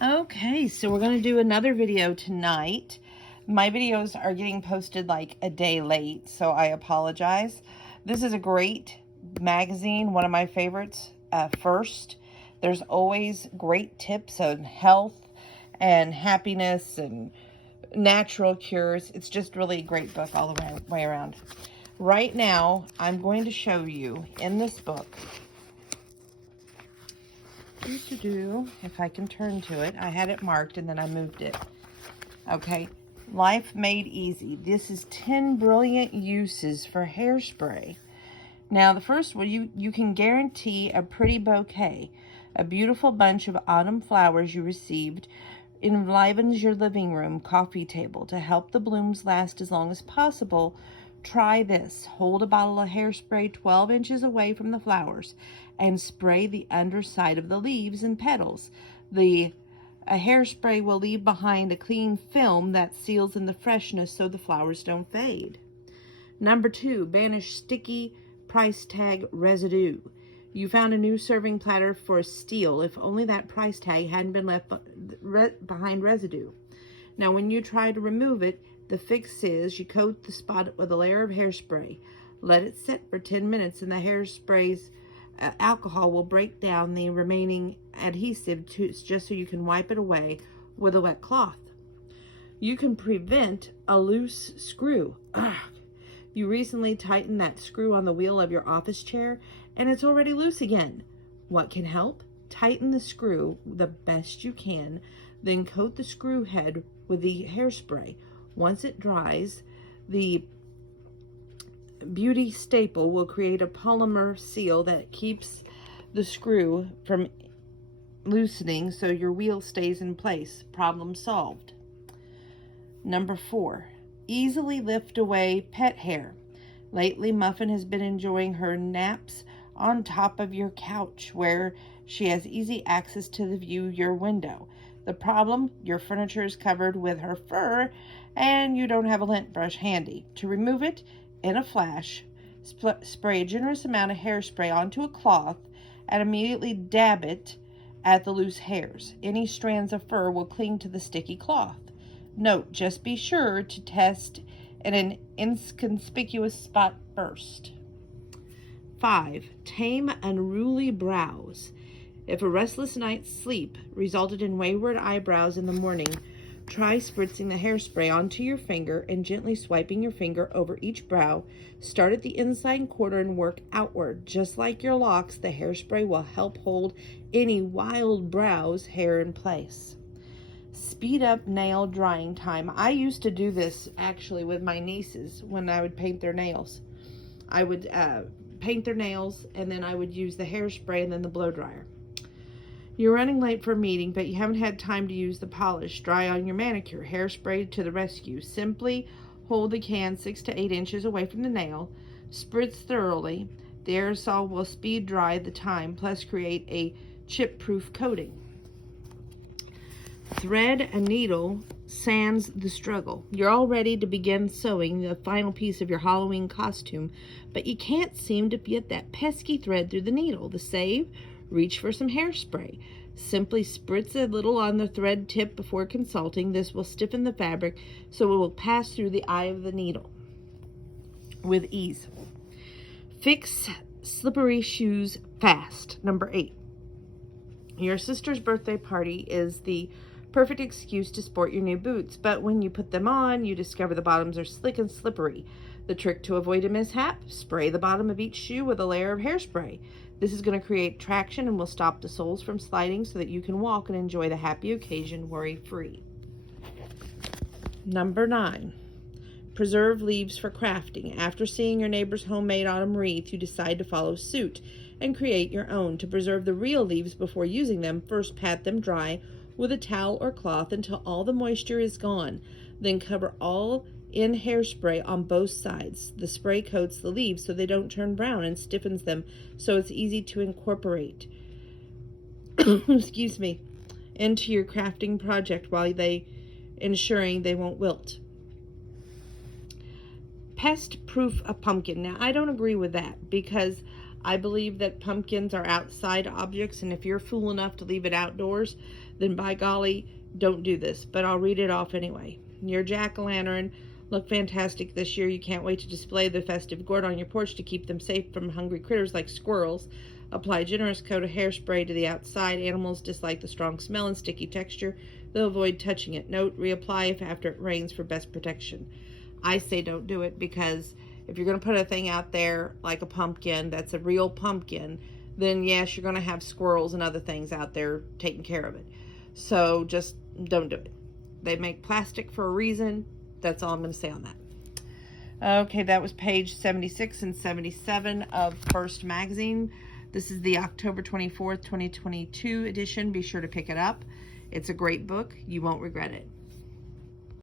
Okay, so we're going to do another video tonight. My videos are getting posted like a day late, so I apologize. This is a great magazine, one of my favorites. First, there's always great tips on health and happiness and natural cures. It's just really a great book all the way around. Right now, I'm going to show you in this book, if I can turn to it. I had it marked and then I moved it. Okay, Life Made Easy. This is 10 brilliant uses for hairspray. Now, the first one, you can guarantee a pretty bouquet. A beautiful bunch of autumn flowers you received enlivens your living room coffee table. To help the blooms last as long as possible, try this. Hold a bottle of hairspray 12 inches away from the flowers and spray the underside of the leaves and petals. A hairspray will leave behind a clean film that seals in the freshness so the flowers don't fade. Number 2, banish sticky price tag residue. You found a new serving platter for a steal. If only that price tag hadn't been left behind residue. Now, when you try to remove it, the fix is you coat the spot with a layer of hairspray. Let it sit for 10 minutes and the hairspray's alcohol will break down the remaining adhesive just so you can wipe it away with a wet cloth. You can prevent a loose screw. You recently tightened that screw on the wheel of your office chair and it's already loose again. What can help? Tighten the screw the best you can, then coat the screw head with the hairspray. Once it dries, the beauty staple will create a polymer seal that keeps the screw from loosening so your wheel stays in place. Problem solved. Number 4, easily lift away pet hair. Lately, Muffin has been enjoying her naps on top of your couch where she has easy access to the view your window. The problem, your furniture is covered with her fur and you don't have a lint brush handy. To remove it, in a flash, spray a generous amount of hairspray onto a cloth and immediately dab it at the loose hairs. Any strands of fur will cling to the sticky cloth. Note, just be sure to test in an inconspicuous spot first. 5, tame unruly brows. If a restless night's sleep resulted in wayward eyebrows in the morning, try spritzing the hairspray onto your finger and gently swiping your finger over each brow. Start at the inside corner and work outward. Just like your locks, the hairspray will help hold any wild brows hair in place. Speed up nail drying time. I used to do this actually with my nieces when I would paint their nails. I would paint their nails and then I would use the hairspray and then the blow dryer. You're running late for a meeting, but you haven't had time to use the polish. Dry on your manicure. Hairspray to the rescue. Simply hold the can 6 to 8 inches away from the nail. Spritz thoroughly. The aerosol will speed dry the time, plus create a chip-proof coating. Thread a needle sans the struggle. You're all ready to begin sewing the final piece of your Halloween costume, but you can't seem to get that pesky thread through the needle. To save, reach for some hairspray. Simply spritz a little on the thread tip before consulting. This will stiffen the fabric so it will pass through the eye of the needle with ease. Fix slippery shoes fast. Number 8. Your sister's birthday party is the perfect excuse to sport your new boots, but when you put them on, you discover the bottoms are slick and slippery. The trick to avoid a mishap, spray the bottom of each shoe with a layer of hairspray. This is going to create traction and will stop the soles from sliding so that you can walk and enjoy the happy occasion worry-free. Number 9. Preserve leaves for crafting. After seeing your neighbor's homemade autumn wreath, you decide to follow suit and create your own. To preserve the real leaves before using them, first pat them dry with a towel or cloth until all the moisture is gone. Then cover all in hairspray on both sides. The spray coats the leaves so they don't turn brown and stiffens them so it's easy to incorporate excuse me, into your crafting project while ensuring they won't wilt. Pest-proof a pumpkin. Now, I don't agree with that because I believe that pumpkins are outside objects, and if you're fool enough to leave it outdoors, then by golly, don't do this. But I'll read it off anyway. Your jack-o'-lantern look fantastic this year. You can't wait to display the festive gourd on your porch to keep them safe from hungry critters like squirrels. Apply a generous coat of hairspray to the outside. Animals dislike the strong smell and sticky texture. They'll avoid touching it. Note, reapply if after it rains for best protection. I say don't do it, because if you're going to put a thing out there like a pumpkin that's a real pumpkin, then yes, you're going to have squirrels and other things out there taking care of it. So just don't do it. They make plastic for a reason. That's all I'm going to say on that. Okay, that was page 76 and 77 of First Magazine. This is the October 24th, 2022 edition. Be sure to pick it up. It's a great book. You won't regret it.